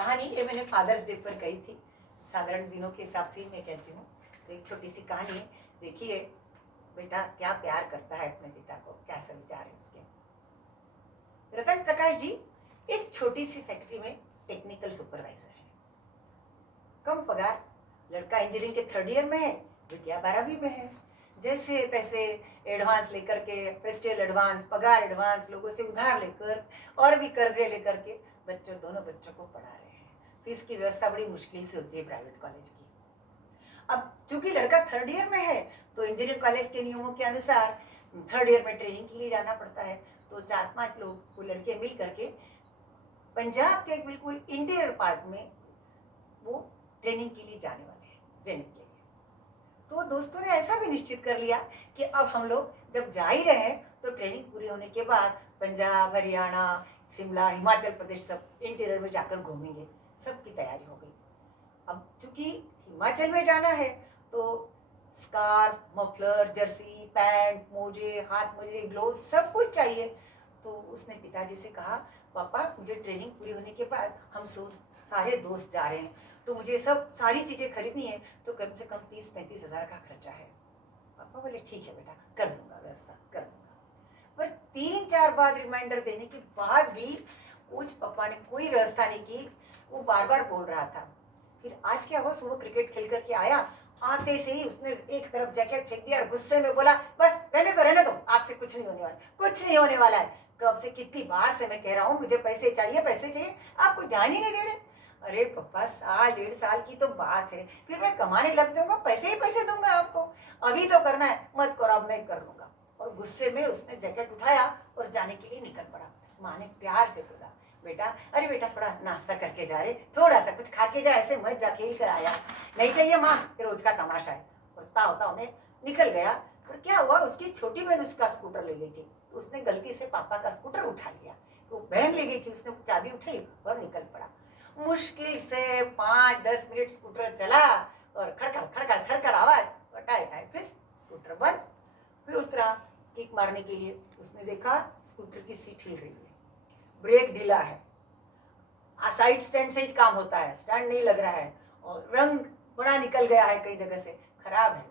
कहानी ये मैंने फादर्स डे पर कही थी, साधारण दिनों के हिसाब से ही मैं कहती हूँ। तो एक छोटी सी कहानी है, देखिए बेटा क्या प्यार करता है अपने पिता को, क्या सब विचार है उसके। रतन प्रकाश जी एक छोटी सी फैक्ट्री में टेक्निकल सुपरवाइजर है। कम पगार, लड़का इंजीनियरिंग के 3rd ईयर में है, बिटिया 12वीं में है। जैसे तैसे एडवांस लेकर के, फेस्टिवल एडवांस, पगार एडवांस, लोगों से उधार लेकर और भी कर्जे लेकर के दोनों बच्चों को पढ़ा रहे हैं। फीस की व्यवस्था बड़ी मुश्किल से होती है प्राइवेट कॉलेज की। अब क्योंकि लड़का 3rd ईयर में है तो इंजीनियरिंग कॉलेज के नियमों के अनुसार 3rd ईयर में ट्रेनिंग के लिए जाना पड़ता है। तो 4-5 लोग, वो लड़के मिल करके पंजाब के एक बिल्कुल इंटीरियर पार्ट में वो ट्रेनिंग के लिए जाने वाले हैं, ट्रेनिंग के लिए। तो दोस्तों ने ऐसा भी निश्चित कर लिया कि अब हम लोग जब जा ही रहे हैं तो ट्रेनिंग पूरी होने के बाद पंजाब, हरियाणा, शिमला, हिमाचल प्रदेश सब इंटीरियर में जाकर घूमेंगे। सबकी तैयारी हो गई। अब चूंकि हिमाचल में जाना है तो स्कार्फ, मफलर, जर्सी, पैंट, मोजे, हाथ मोजे, ग्लोव सब कुछ चाहिए। तो उसने पिताजी से कहा, पापा मुझे ट्रेनिंग पूरी होने के बाद हम सारे दोस्त जा रहे हैं, तो मुझे सब सारी चीज़ें खरीदनी है, तो कम से कम 30-35 हज़ार का खर्चा है। पापा बोले ठीक है बेटा, कर दूंगा, व्यवस्था कर दूंगा। पर 3-4 बार रिमाइंडर देने के बाद भी उस पापा ने कोई व्यवस्था नहीं की। वो बार बार बोल रहा था। फिर आज क्या हुआ, सुबह क्रिकेट खेल करके आया, आते से ही उसने एक तरफ जैकेट फेंक दिया और गुस्से में बोला, बस रहने दो, आपसे कुछ नहीं होने वाला, कुछ नहीं होने वाला है। कब से कितनी बार से मैं कह रहा हूँ मुझे पैसे चाहिए, आप कुछ ध्यान ही नहीं दे रहे। अरे पापा, 1.5 साल की तो बात है, फिर मैं कमाने लग जाऊंगा, पैसे ही पैसे दूंगा आपको, अभी तो करना है, मत करो, अब मैं कर लूंगा। और गुस्से में उसने जैकेट उठाया और जाने के लिए निकल पड़ा। माँ ने प्यार से बोला, बेटा, अरे बेटा थोड़ा नाश्ता करके जा रहे, थोड़ा सा कुछ खा के जा, ऐसे मत जा, खेल कर आया। नहीं चाहिए माँ, रोज का तमाशा है। और ताव ताव ने निकल गया। और क्या हुआ, उसकी छोटी बहन उसका स्कूटर ले गई थी, तो उसने गलती से पापा का स्कूटर उठा लिया। तो बहन ले गई थी, उसने चाबी उठाई और निकल पड़ा। मुश्किल से 5-10 मिनट स्कूटर चला और खड़खड़ खड़खड़ खड़खड़ आवाज, और टाई टाई फिर स्कूटर बंद। फिर उतरा किक मारने के लिए, उसने देखा स्कूटर की सीट हिल रही है, ब्रेक ढीला है, साइड स्टैंड से ही काम होता है, स्टैंड नहीं लग रहा है, और रंग बड़ा निकल गया है, कई जगह से खराब है।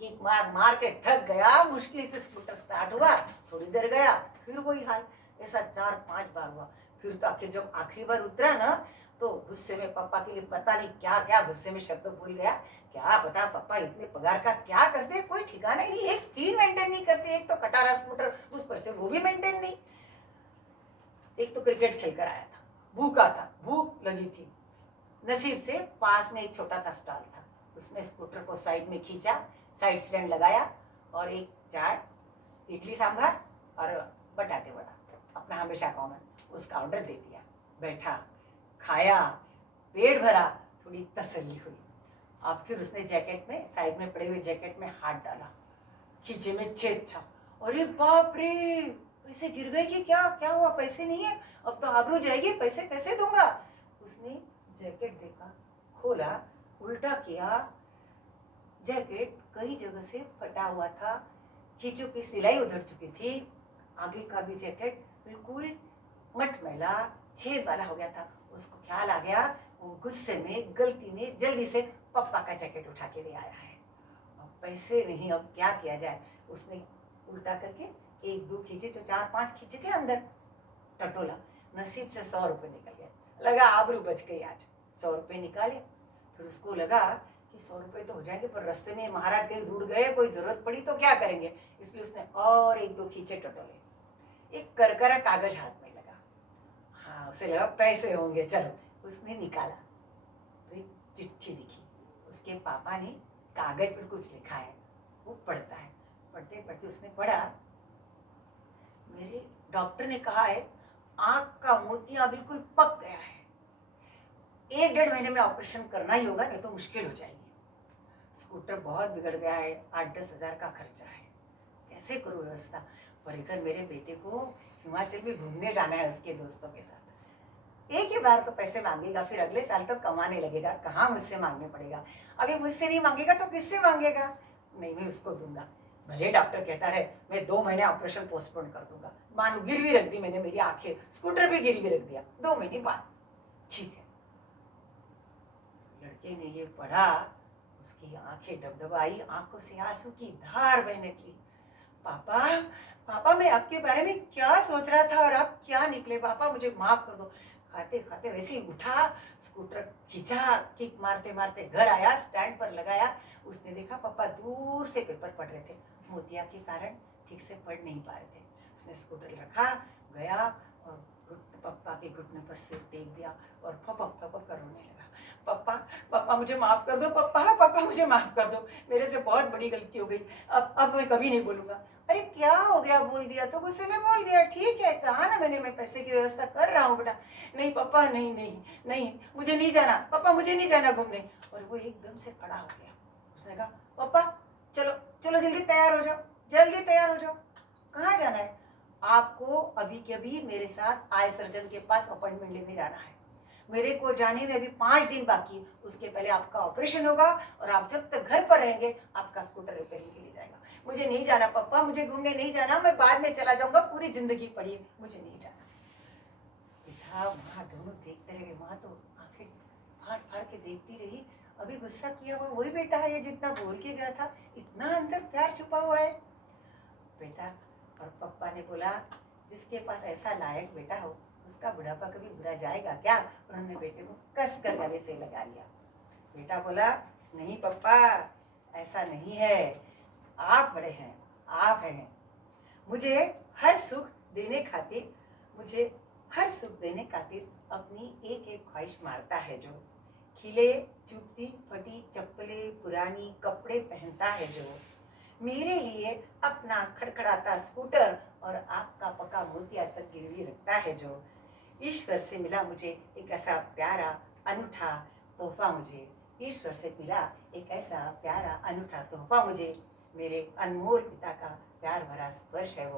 किक मार मार के थक गया, मुश्किल से स्कूटर स्टार्ट हुआ, थोड़ी देर गया, फिर वही हाल। ऐसा 4-5 बार हुआ। फिर तो आखिर जब आखिरी बार उतरा ना, तो गुस्से में पापा के लिए पता नहीं क्या क्या गुस्से में शब्द भूल गया। क्या पता पापा इतने पगार का क्या करते, कोई ठिकाना ही नहीं, एक चीज मेंटेन नहीं करते। एक तो कटारा स्कूटर, उस पर से वो भी मेंटेन नहीं। एक तो क्रिकेट खेलकर आया था, भूखा था, भूख लगी थी। नसीब से पास में एक छोटा सा स्टॉल था, उसमें स्कूटर को साइड में खींचा, साइड स्टैंड लगाया और एक चाय, इडली सांभर और बटाटे वड़ा, अपना हमेशा कॉमन, उसका ऑर्डर दे दिया। बैठा, खाया, पेट भरा, थोड़ी तसल्ली हुई। अब फिर उसने जैकेट में, साइड में पड़े हुए जैकेट में हाथ डाला, खींचे में छेद था। अरे बाप रे, पैसे गिर गए कि क्या, क्या हुआ, पैसे नहीं है, अब तो आबरू जाएगी, पैसे कैसे दूंगा। उसने जैकेट देखा, खोला, उल्टा किया, जैकेट कई जगह से फटा हुआ था, खींचों की सिलाई उधड़ चुकी थी, आगे का भी जैकेट बिल्कुल मटमैला, छेद वाला हो गया था। उसको ख्याल आ गया, वो गुस्से में गलती में जल्दी से पप्पा का जैकेट उठा के ले आया है। अब पैसे नहीं, अब क्या किया जाए। उसने उल्टा करके 1-2 खींचे, जो 4-5 खींचे थे अंदर, टटोला, नसीब से 100 रुपये निकल गए। लगा आबरू बच गई आज। 100 रुपये निकाले। फिर उसको लगा कि 100 रुपये तो हो जाएंगे, पर रास्ते में महाराज कहीं रुड़ गए, कोई जरूरत पड़ी तो क्या करेंगे, इसलिए उसने और 1-2 खींचे, टटोले। एक करकरा कागज हाथ में लगा, हाँ उसे लगा पैसे होंगे, चलो। उसने निकाला तो एक चिट्ठी दिखी, उसके पापा ने कागज पर कुछ लिखा है, वो पढ़ता है। पढ़ते पढ़ते उसने पढ़ा, मेरे डॉक्टर ने कहा है आंख का मोतिया बिल्कुल पक गया है, 1-1.5 महीने में ऑपरेशन करना ही होगा, नहीं तो मुश्किल हो जाएगी। स्कूटर बहुत बिगड़ गया है, 8-10 हज़ार का खर्चा है, कैसे करूँ व्यवस्था। और इधर मेरे बेटे को हिमाचल में घूमने जाना है उसके दोस्तों के साथ। एक ही बार तो पैसे मांगेगा, फिर अगले साल तो कमाने लगेगा, कहाँ मुझसे मांगने पड़ेगा। अभी मुझसे नहीं मांगेगा तो किससे मांगेगा। नहीं, मैं उसको दूंगा, भले डॉक्टर कहता है मैं 2 महीने ऑपरेशन पोस्टपोन कर दूंगा। मान गिरवी रख दी मैंने, मेरी आंखें, स्कूटर भी गिरवी रख दिया, 2 महीने बाद ठीक है। लड़के ने ये पढ़ा, उसकी आंखें डबडबाई, आंखों से आंसू की धार बहने लगी। पापा, पापा, मैं आपके बारे में क्या सोच रहा था और आप क्या निकले। पापा, मुझे माफ कर दो। खाते खाते वैसे ही उठा, स्कूटर खींचा, किक मारते मारते घर आया, स्टैंड पर लगाया। उसने देखा पापा दूर से पेपर पढ़ रहे थे, मोतिया के कारण ठीक से पढ़ नहीं पा रहे थे। उसने स्कूटर रखा, गया और पापा के घुटने पर सिर टेक दिया और फपक फपक कर रोने लगा। पापा, पापा, मुझे माफ कर दो। पापा, पापा, मुझे माफ कर दो, मेरे से बहुत बड़ी गलती हो गई। अब मैं कभी नहीं बोलूंगा। अरे क्या हो गया, बोल दिया तो गुस्से में बोल दिया। ठीक है, कहा ना मैंने, मैं पैसे की व्यवस्था कर रहा हूँ बेटा। नहीं पापा, नहीं नहीं नहीं, मुझे नहीं जाना पापा, मुझे नहीं जाना घूमने। और वो एकदम से खड़ा हो गया। उसने कहा, पापा चलो चलो, जल्दी तैयार हो जाओ, जल्दी तैयार हो जाओ। कहाँ जाना है? आपको अभी के अभी मेरे साथ आय सर्जन के पास अपॉइंटमेंट लेने जाना है। मेरे को जाने में अभी 5 दिन बाकी, उसके पहले आपका ऑपरेशन होगा और आप जब तक घर पर रहेंगे आपका स्कूटर रिपेयरिंग के लिए जाएगा। मुझे नहीं जाना पापा, मुझे घूमने नहीं जाना, मैं बाद में चला जाऊंगा, पूरी जिंदगी पड़ी, मुझे नहीं जाना। बेटा, माँ दोनों देखते रहे। माँ तो आंखें फाड़ फाड़ के देखती रही। अभी गुस्सा किया हुआ वही बेटा है ये जितना बोल के गया था, इतना अंदर प्यार छुपा हुआ है बेटा। और पापा ने बोला, जिसके पास ऐसा लायक बेटा हो उसका बुढ़ापा कभी बुरा जाएगा क्या? उन्होंने बेटे को कस कर गले से लगा लिया। बेटा बोला, नहीं पापा, ऐसा नहीं है, आप बड़े हैं, आप हैं। मुझे हर सुख देने खातिर, मुझे हर सुख देने खातिर अपनी एक एक ख्वाहिश मारता है जो। खिले चुपती फटी चप्पले पुरानी कपड़े पहनता है जो। मेरे लिए अपना खड़खड़ाता स्कूटर और आपका पका मोतिया तक गिरवी रखता है जो। ईश्वर से मिला मुझे एक ऐसा प्यारा अनूठा तोहफा, मुझे ईश्वर से मिला एक ऐसा प्यारा अनूठा तोहफा मुझे। मेरे अनमोल पिता का प्यार भरा स्पर्श है वो।